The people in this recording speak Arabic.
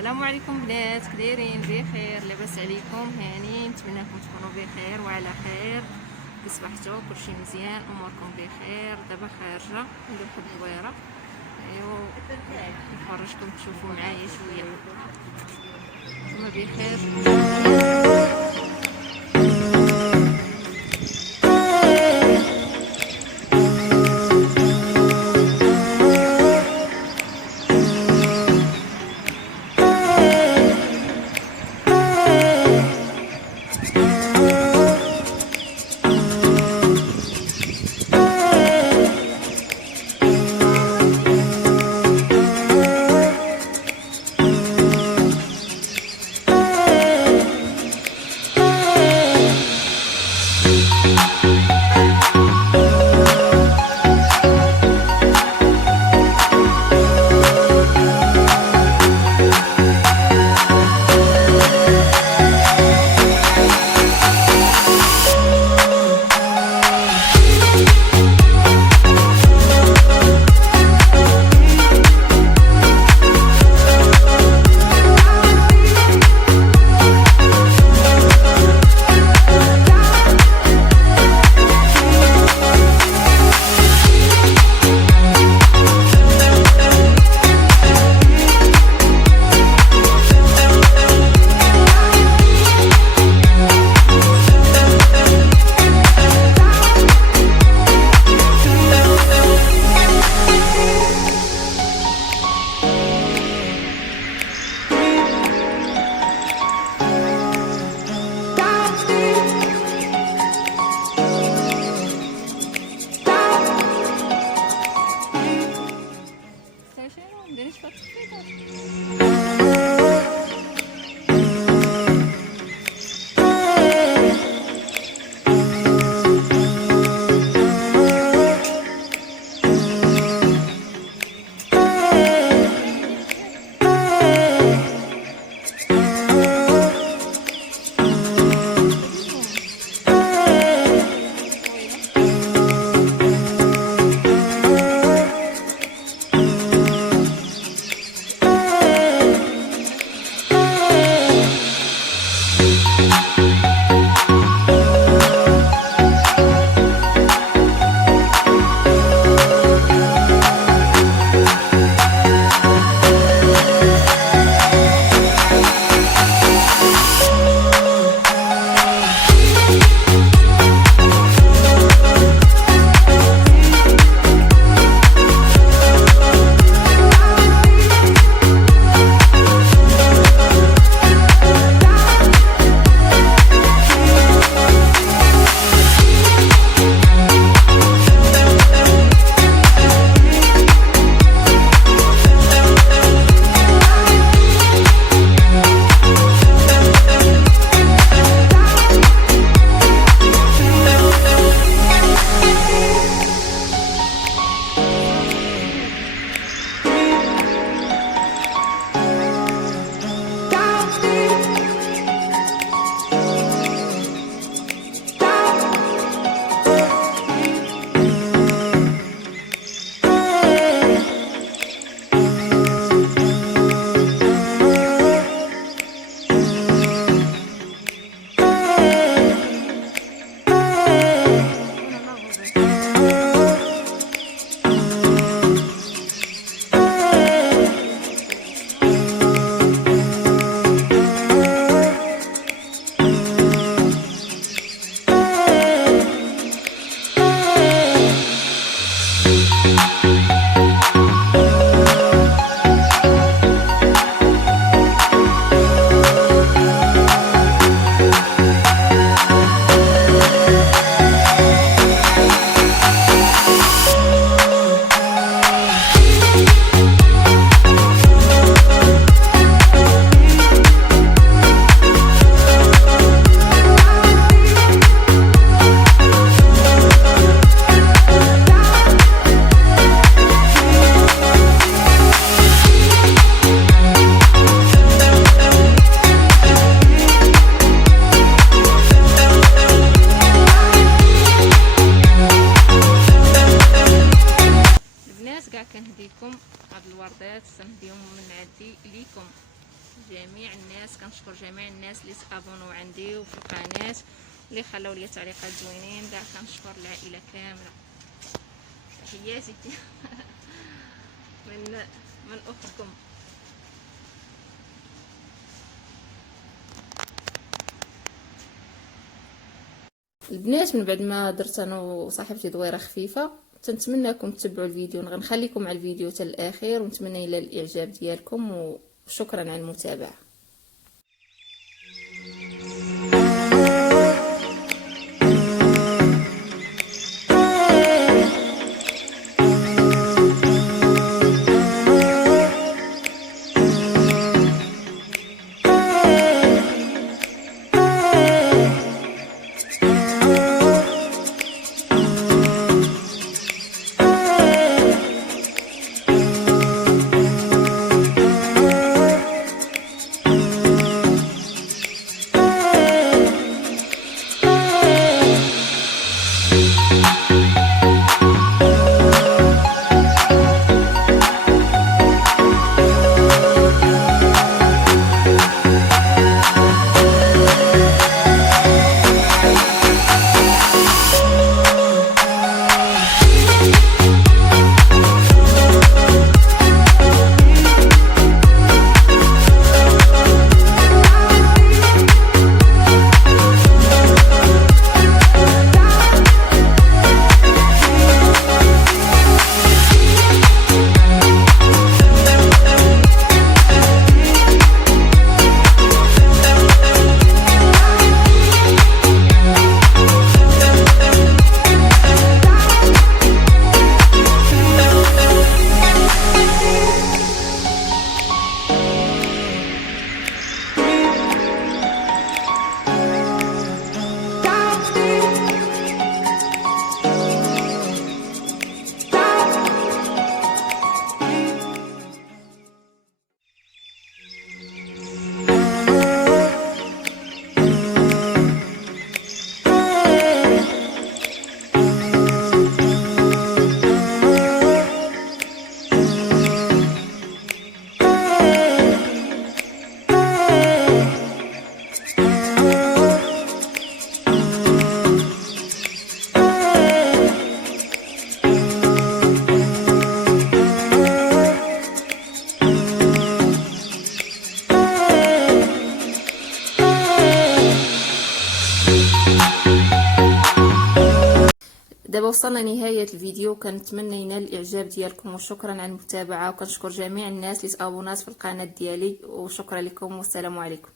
السلام عليكم بنات، كدايرين؟ بخير؟ لاباس عليكم؟ هانيين؟ نتمنىكم تكونوا بخير وعلى خير. كي صبحتوا كلشي مزيان، اموركم بخير. دابا خارجه ندوق الدويره، ايوا نخرجكم تشوفوا معايا شويه. نتوما بخير؟ نديرش فيها التخفيضات. كنهديكم هاد الوردات، تنهديهم من عندي ليكم. جميع الناس، كنشكر جميع الناس اللي تابونوا عندي وفي القناه، اللي خلاو لي تعليقات زوينين، كاع كنشكر العائله كامله. تحياتي من اختكم. البنات، من بعد ما درت انا وصاحبتي دويره خفيفه، تنتمنىكم تتبعوا الفيديو، غنخليكم على الفيديو حتى الاخير، ونتمنى الى الاعجاب ديالكم، وشكرا على المتابعه. دابا وصلنا لنهايه الفيديو، كنتمنى ينال الاعجاب ديالكم، وشكرا على المتابعه، وكنشكر جميع الناس اللي تابونات في القناه ديالي، وشكرا لكم والسلام عليكم.